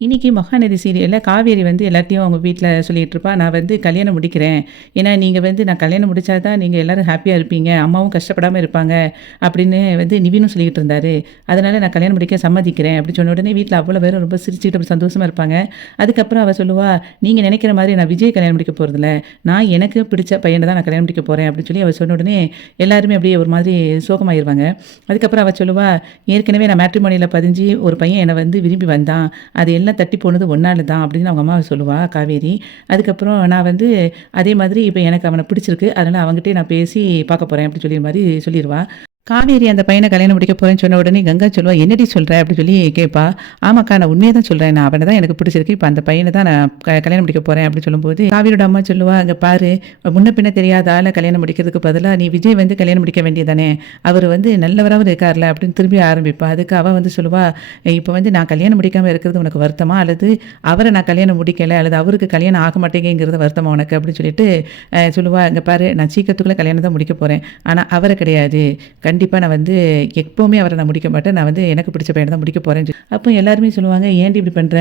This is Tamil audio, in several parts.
இன்னைக்கு மகாநதி சீரியல்ல காவேரி வந்து எல்லாத்தையும் அவங்க வீட்ல சொல்லிட்டு இருப்பா. நான் வந்து கல்யாணம் முடிக்கிறேன். ஏன்னா நீங்க வந்து நான் கல்யாணம் முடிச்சா தான் நீங்க எல்லாரும் ஹேப்பியா இருப்பீங்க. அம்மாவும் கஷ்டப்படாம இருப்பாங்க. அப்படின்னு வந்து நிவினும் சொல்லிட்டு இருந்தாரு. அதனால நான் கல்யாணம் முடிக்க சம்மதிக்கிறேன். அப்படி சொன்ன உடனே வீட்ல அவ்வளோ பேரும் ரொம்ப சிரிச்சுட்டு அப்படி சந்தோஷமா இருப்பாங்க. அதுக்கப்புறம் அவ சொல்லுவா, நீங்க நினைக்கிற மாதிரி நான் விஜய் கல்யாணம் முடிக்க போறதில்ல. நான் எனக்கு பிடிச்ச பையன தான் நான் கல்யாணம் முடிக்க போறேன் அப்படின்னு சொல்லி அவ சொன்ன உடனே எல்லாருமே அப்படியே ஒரு மாதிரி சோகமாயிருவாங்க. அதுக்கப்புறம் அவ சொல்லுவா, ஏற்கனவே நான் மேட்ரிமோனியில பதிஞ்சு ஒரு பையன் என்ன வந்து விரும்பி வந்தான். அது எல்லாம் தட்டி போனது ஒன்னால தான் அப்படின்னு அவங்க அம்மா சொல்லுவா காவேரி. அதுக்கப்புறம் நான் வந்து அதே மாதிரி இப்ப எனக்கு அவன பிடிச்சிருக்கு. அதனால அவன்கிட்டயே நான் பேசி பார்க்க போறேன் அப்படின்னு சொல்லி மாரி சொல்லிருவா. காவேரி அந்த பையன கல்யாணம் முடிக்க போறேன்னு சொன்ன உடனே கங்கா சொல்லுவா, "என்னடி சொல்ற?" அப்படி சொல்லி கேட்பா. "ஆமாக்கா நான் உண்மைய தான் சொல்றேன். நான் அவன தான் எனக்கு பிடிச்சிருக்கு. இப்ப அந்த பையன தான் நான் கல்யாணம் முடிக்க போறேன்." அப்படி சொல்லும்போது, காவேரியோட அம்மா சொல்லுவா, "இங்க பாரு, முன்ன பின்ன தெரியாத ஆள கல்யாணம் முடிக்கிறதுக்கு பதிலா நீ விஜய் வந்து கல்யாணம் முடிக்க வேண்டியது தானே. அவரு வந்து நல்லவராவும் இருக்கார்ல." அப்படின்னு திரும்பி ஆரம்பிப்பா. அதுக்கு அவ வந்து சொல்லுவா, "இப்ப வந்து நான் கல்யாணம் முடிக்காம இருக்கிறது உனக்கு வருத்தமா? அல்லது அவர நான் கல்யாணம் முடிக்கல, அல்லது அவருக்கு கல்யாணம் ஆக மாட்டேங்குங்கிறது வருத்தமா உனக்கு?" அப்படின்னு சொல்லிட்டு சொல்லுவா, "இங்க பாரு, நான் சீக்கிரத்துக்குள்ள கல்யாணம் தான் முடிக்க போறேன். ஆனா அவர கிடையாது. கண்டிப்பா நான் வந்து எப்பவுமே அவர நான் முடிக்க மாட்டேன். நான் வந்து எனக்கு பிடிச்ச பையன தான் முடிக்க போறேன்னு அப்போ எல்லாருமே சொல்லுவாங்க, "ஏன்டி இப்படி பண்ற?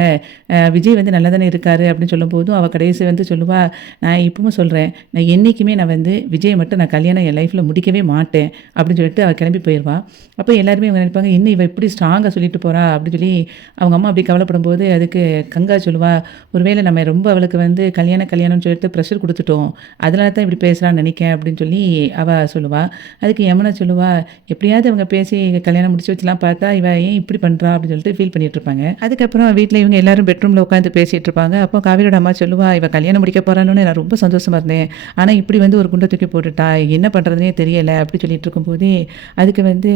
விஜய் வந்து நல்லா தானே இருக்காரு." அப்படின்னு சொல்லும்போதும், அவ கடைசி வந்து சொல்லுவா, "நான் இப்பவும் சொல்றேன். நான் என்னைக்குமே நான் வந்து விஜய மட்டும் நான் கல்யாணம் என் லைஃப்ல முடிக்கவே மாட்டேன்." அப்படின்னு சொல்லிட்டு அவ கிளம்பி போயிருவா. அப்போ எல்லாருமே இவங்க நினைப்பாங்க, "என்ன இவ இப்படி ஸ்ட்ராங்கா சொல்லிட்டு போறா?" அப்படின்னு சொல்லி அவங்க அம்மா அப்படி கவலைப்படும்போது, அதுக்கு கங்கா சொல்லுவா, "ஒருவேளை நம்ம ரொம்ப அவளுக்கு வந்து கல்யாணம்னு சொல்லிட்டு ப்ரெஷர் குடுத்துட்டோம். அதனால தான் இப்படி பேசுறான்னு நெனைக்கிறேன்." அப்படின்னு சொல்லி அவ சொல்லுவா. அதுக்கு யமுனா சொல்லுவா, எப்படியாவது அவங்க பேசி கல்யாணம் முடிச்சு வச்சுலாம் பார்த்தா, இவ ஏன் இப்படி பண்றா? அப்படின்னு சொல்லிட்டு ஃபீல் பண்ணிட்டு இருப்பாங்க. அதுக்கப்புறம் வீட்ல இவங்க எல்லாரும் பெட்ரூம்ல உட்காந்து பேசிட்டு இருப்பாங்க. அப்போ காவேரியோட அம்மா சொல்லுவா, "இவ கல்யாணம் முடிக்க போறான்னோனே நான் ரொம்ப சந்தோஷமா இருந்தேன். ஆனா இப்படி வந்து ஒரு குண்ட தூக்கி போட்டுட்டா. என்ன பண்றதுன்னே தெரியல." அப்படி சொல்லிட்டு இருக்கும்போதே, அதுக்கு வந்து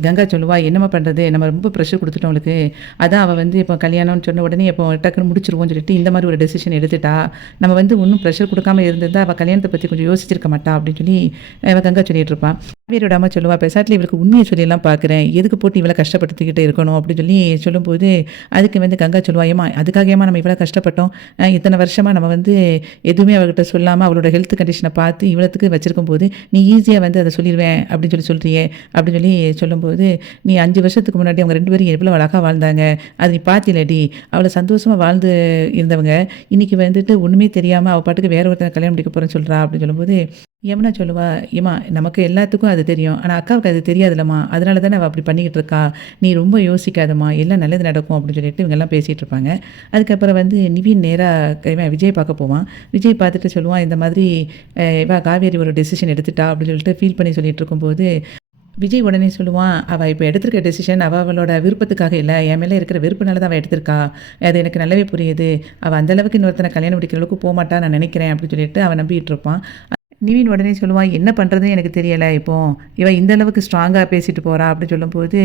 கங்கா சொல்லுவா, "என்னம்மா பண்றது? நம்ம ரொம்ப ப்ரெஷர் குடுத்துட்டோம் அவளுக்கு. அதான் அவ வந்து இப்போ கல்யாணம்னு சொன்ன உடனே இப்போ டக்குன்னு முடிச்சுருவோம்னு சொல்லிட்டு இந்த மாதிரி ஒரு டெசிஷன் எடுத்துட்டா. நம்ம வந்து இன்னும் ப்ரெஷர் குடுக்காம இருந்திருந்தா, அவ கல்யாணத்த பத்தி கொஞ்சம் யோசிச்சிருக்க மாட்டா." அப்படின்னு சொல்லி கங்கா சொல்லிட்டு இருப்பா. காவேரியோட அம்மா சொல்லுவா, "பெசாட்ல இவளுக்கு உண்மைய சொல்லிலாம் பார்க்குறேன். எதுக்கு போட்டு இவள கஷ்டப்படுத்திக்கிட்டு இருக்கணும்?" அப்படின்னு சொல்லி சொல்லும்போது, அதுக்கு வந்து கங்கா சொல்லுவா, "ஏம்மா அதுக்காக ஏம்மா நம்ம இவ்வளோ கஷ்டப்பட்டோம்? இத்தனை வருஷமா நம்ம வந்து எதுவுமே அவகிட்ட சொல்லாம அவளோட ஹெல்த் கண்டிஷன பார்த்து இவ்வளத்துக்கு வச்சிருக்கும்போது, நீ ஈஸியா வந்து அத சொல்லிருவேன் அப்படின்னு சொல்லி சொல்றியே." அப்படின்னு சொல்லி சொல்லும்போது, "நீ 5 வருஷத்துக்கு முன்னாடி அவங்க 2 பேரும் எவ்வளோ அழகா வாழ்ந்தாங்க. அது நீ பார்த்திலடி. அவ்வளோ சந்தோஷமா வாழ்ந்து இருந்தவங்க, இன்னைக்கு வந்துட்டு ஒண்ணுமே தெரியாம அவ பாட்டுக்கு வேற ஒருத்தன கல்யாணம் முடிக்க போறேன்னு சொல்றா." அப்படின்னு சொல்லும்போது, யமுனா சொல்லுவா, "ஏம்மா நமக்கு எல்லாத்துக்கும் அது தெரியும். ஆனா அக்காவுக்கு அது தெரியாதுல்லம்மா. அதனால தானே அவ அப்படி பண்ணிக்கிட்டு இருக்கா. நீ ரொம்ப யோசிக்காதம்மா. எல்லாம் நல்லது நடக்கும்." அப்படின்னு சொல்லிட்டு இவங்கலாம் பேசிட்டு இருப்பாங்க. அதுக்கப்புறம் வந்து நிவின் நேரா இவன் விஜய் பார்க்க போவான். விஜய் பார்த்துட்டு சொல்லுவான், இந்த மாதிரி இவ காவேரி ஒரு டெசிஷன் எடுத்துட்டா அப்படின்னு சொல்லிட்டு ஃபீல் பண்ணி சொல்லிட்டு இருக்கும்போது, விஜய் உடனே சொல்லுவான், "அவ இப்ப எடுத்திருக்க டெசிஷன் அவளோட விருப்பத்துக்காக இல்ல. என் மேல இருக்கிற வெறுப்புனால தான் அவ எடுத்திருக்கா. அது எனக்கு நல்லாவே புரியுது. அவ அந்த அளவுக்கு இன்னொருத்தன கல்யாணம் முடிக்கிற அளவுக்கு போமாட்டான்னு நான் நினைக்கிறேன்." அப்படின்னு சொல்லிட்டு அவன் நம்பிட்டு இருப்பான். நிவின் உடனே சொல்லுவான், "என்ன பண்ணுறதுன்னு எனக்கு தெரியல இப்போ. இவ இந்த அளவுக்கு ஸ்ட்ராங்கா பேசிட்டு போறா." அப்படின்னு சொல்லும்போது,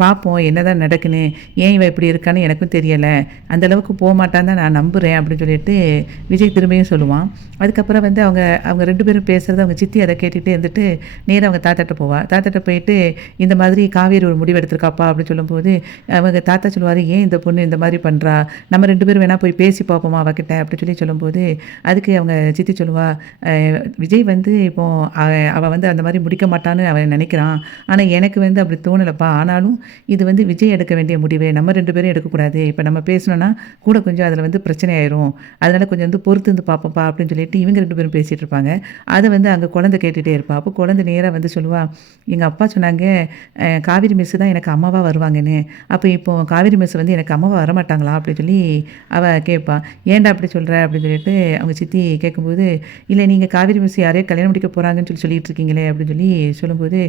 பார்ப்போம் என்னதான் நடக்குன்னு. ஏன் இவ இப்படி இருக்கான்னு எனக்கும் தெரியல. அந்த அளவுக்கு போமாட்டான்னு தான் நான் நம்புறேன்." அப்படின்னு சொல்லிட்டு விஜய் திரும்பியும் சொல்லுவான். அதுக்கப்புறம் வந்து அவங்க அவங்க 2 பேரும் பேசுறத அவங்க சித்தி அத கேட்டுட்டே இருந்துட்டு, நேரா அவங்க தாத்தாட்ட போவா. தாத்தாட்ட போயிட்டு, "இந்த மாதிரி காவேரி ஒரு முடிவு எடுத்திருக்காப்பா." அப்படின்னு சொல்லும்போது, அவங்க தாத்தா சொல்லுவாரு, "ஏன் இந்த பொண்ணு இந்த மாதிரி பண்றா? நம்ம 2 பேரும் வேணா போய் பேசி பார்ப்போமா அவகிட்ட." அப்படின்னு சொல்லி சொல்லும்போது, அதுக்கு அவங்க சித்தி சொல்லுவா, "விஜய் வந்து இப்போ அவ வந்து அந்த மாதிரி முடிக்க மாட்டான்னு அவன் நினைக்கிறான். ஆனா எனக்கு வந்து அப்படி தோணலப்பா. ஆனாலும் இது வந்து விஜய் எடுக்க வேண்டிய முடிவு. நம்ம 2 பேரும் எடுக்கக்கூடாது. இப்ப நம்ம பேசுனோம்னா கூட கொஞ்சம் அதில வந்து பிரச்சனை ஆயிரும். அதனால கொஞ்சம் வந்து பொறுத்து இருந்து பார்ப்போம்ப்பா." அப்படின்னு சொல்லிட்டு இவங்க 2 பேரும் பேசிட்டு இருப்பாங்க. அத வந்து அங்க குழந்தை கேட்டுட்டே இருப்பா. அப்போ குழந்தை நேரா வந்து சொல்லுவா, "எங்க அப்பா சொன்னாங்க, காவேரி மிஸ் தான் எனக்கு அம்மாவா வருவாங்கன்னு. அப்ப இப்போ காவேரி மிஸ் வந்து எனக்கு அம்மாவா வரமாட்டாங்களா?" அப்படின்னு சொல்லி அவ கேட்பா. "ஏன்டா அப்படி சொல்ற?" அப்படின்னு சொல்லிட்டு அவங்க சித்தி கேட்கும்போது, "இல்ல நீங்க காவேரி மிஸ் யாரையோ கல்யாணம் முடிக்க போறாங்கன்னு சொல்லி சொல்லிட்டு இருக்கீங்களே." அப்படின்னு சொல்லி சொல்லும்போது,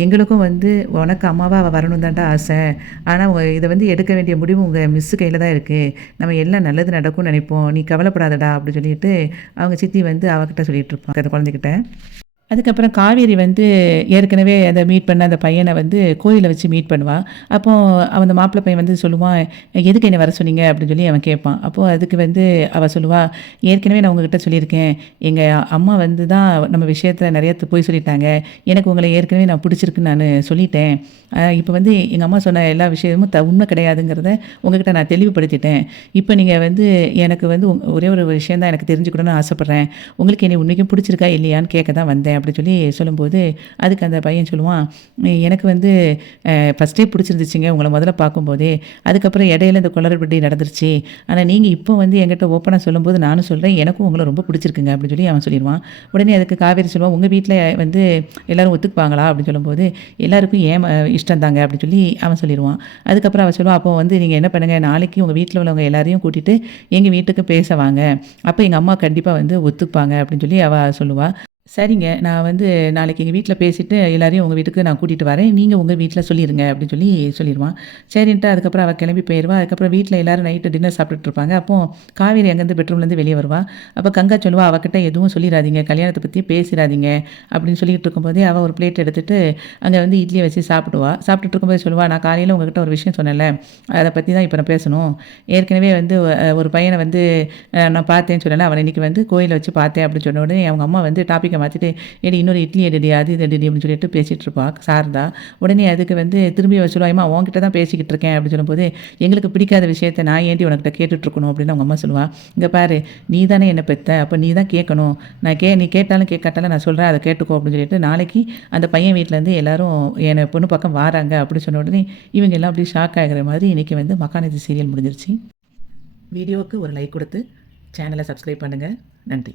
"எங்களுக்கும் வந்து உனக்கு அம்மாவா அவ வரணும் தான்டா ஆசை. ஆனா இத வந்து எடுக்க வேண்டிய முடிவு உங்க மிஸ் கையில தான் இருக்கு. நம்ம எல்லாம் நல்லது நடக்கும்னு நினைப்போம். நீ கவலைப்படாதடா." அப்படின்னு சொல்லிட்டு அவங்க சித்தி வந்து அவகிட்ட சொல்லிட்டு இருப்பாங்க அந்த குழந்தைகிட்ட. அதுக்கப்புறம் காவேரி வந்து ஏற்கனவே அத மீட் பண்ண அந்த பையன வந்து கோயில்ல வச்சு மீட் பண்ணுவா. அப்போ அந்த மாப்பிள பையன் வந்து சொல்லுவான், "எதுக்கு என்ன வர சொன்னீங்க?" அப்படின்னு சொல்லி அவன் கேட்பான். அப்போ அதுக்கு வந்து அவ சொல்லுவா, "ஏற்கனவே நான் உங்ககிட்ட சொல்லியிருக்கேன். எங்க அம்மா வந்து தான் நம்ம விஷயத்துல நெறைய பொய் சொல்லிட்டாங்க. எனக்கு உங்கள ஏற்கனவே நான் பிடிச்சிருக்குன்னு நானு சொல்லிட்டேன். இப்ப வந்து எங்க அம்மா சொன்ன எல்லா விஷயமும் உண்மை கிடையாதுங்கிறத உங்ககிட்ட நான் தெளிவுபடுத்திட்டேன். இப்ப நீங்க வந்து எனக்கு வந்து ஒரே ஒரு விஷயம் தான் எனக்கு தெரிஞ்சுக்கணும்னு ஆசைப்படுறேன். உங்களுக்கு என்னைய உண்மைக்கும் பிடிச்சிருக்கா இல்லையான்னு கேட்க தான் வந்தேன்." அப்படி சொல்லி சொல்லும்போது, அதுக்கு அந்த பையன் சொல்லுவான், எனக்கு வந்து ஃபஸ்ட்டே பிடிச்சிருந்துச்சுங்க உங்கள முதல்ல பார்க்கும்போதே. அதுக்கப்புறம் இடையில இந்த குளறுபடி நடந்துருச்சு. ஆனா நீங்க இப்போ வந்து என்கிட்ட ஓப்பனா சொல்லும்போது நானும் சொல்றேன், எனக்கும் உங்கள ரொம்ப பிடிச்சிருக்குங்க அப்படின்னு சொல்லி அவன் சொல்லிருவான். உடனே அதுக்கு காவேரி சொல்லுவா, "உங்க வீட்ல வந்து எல்லாரும் ஒத்துக்குப்பாங்களா?" அப்படின்னு சொல்லும்போது, "எல்லாருக்கும் ஏன் இஷ்டம் தாங்க" அப்படின்னு சொல்லி அவன் சொல்லிருவான். அதுக்கப்புறம் அவ சொல்லுவா, "அப்போ வந்து நீங்க என்ன பண்ணுங்க, நாளைக்கு உங்க வீட்ல உள்ளவங்க எல்லாரையும் கூட்டிட்டு எங்க வீட்டுக்கு பேச வாங்க. அப்ப எங்க அம்மா கண்டிப்பா வந்து ஒத்துப்பாங்க" அப்படின்னு சொல்லி அவ சொல்லுவா. சரிங்க. நான் வந்து நாளைக்கு எங்க வீட்ல பேசிட்டு எல்லாரையும் உங்க வீட்டுக்கு நான் கூட்டிட்டு வரேன். நீங்க உங்க வீட்ல சொல்லிருங்க அப்படின்னு சொல்லி சொல்லிருவான். சரின்ட்டு அதுக்கப்புறம் அவ கிளம்பி போயிருவா. அதுக்கப்புறம் வீட்ல எல்லாரும் நைட்டு டின்னர் சாப்பிட்டுட்டு இருப்பாங்க. அப்போ காவேரி அங்கேருந்து பெட்ரூம்லேருந்து வெளிய வருவா. அப்ப கங்கா சொல்லுவா, "அவகிட்ட எதுவும் சொல்லிறாதீங்க. கல்யாணத்த பத்தி பேசிறாதீங்க" அப்படின்னு சொல்லிட்டு இருக்கும்போதே அவ ஒரு பிளேட் எடுத்துட்டு அங்க வந்து இட்லிய வச்சு சாப்பிடுவா. சாப்பிட்டுட்டு இருக்கும்போது சொல்லுவா, "நான் காலையில உங்ககிட்ட ஒரு விஷயம் சொன்னேன்ல, அத பத்தி தான் இப்ப நான் பேசணும். ஏற்கனவே வந்து ஒரு பையன வந்து நான் பார்த்தேன்னு சொன்னேன்ல, அவன இன்னைக்கு வந்து கோயில்ல வச்சு பார்த்தேன்" அப்படின்னு சொன்ன உடனே அவங்க அம்மா வந்து டாபிக்க மாத்திட்டு, "ஏடி இன்னொரு இட்லி எடுடி, அது இது எடுடி" அப்படின்னு சொல்லிட்டு பேசிட்டு இருப்பா சாரதா. உடனே அதுக்கு வந்து திரும்பி அவ சொல்லுவா, "எம்மா உன்கிட்ட தான் பேசிக்கிட்டு இருக்கேன்" அப்படின்னு சொல்லும்போது, "எங்களுக்கு பிடிக்காத விஷயத்த நான் ஏன்டி உனக்கிட்ட கேட்டுட்டு இருக்கணும்" அப்படின்னு அவங்க அம்மா சொல்லுவா. "இங்க பாரு, நீ தானே என்ன பெத்த, அப்ப நீ தான் கேட்கணும். நீ கேட்டாலும் கேட்காட்டாலும் நான் சொல்றேன், அத கேட்டுக்கோ" அப்படின்னு சொல்லிட்டு, நாளைக்கு அந்த பையன் வீட்லேருந்து எல்லாரும் என்ன பொண்ணு பக்கம் வாராங்க அப்படின்னு சொன்ன உடனே, இவங்க எல்லாம் அப்படியே ஷாக் ஆகுற மாதிரி இன்னைக்கு வந்து மகாநதி சீரியல் முடிஞ்சிருச்சு. வீடியோவுக்கு ஒரு லைக் கொடுத்து சேனலை சப்ஸ்கிரைப் பண்ணுங்க. நன்றி.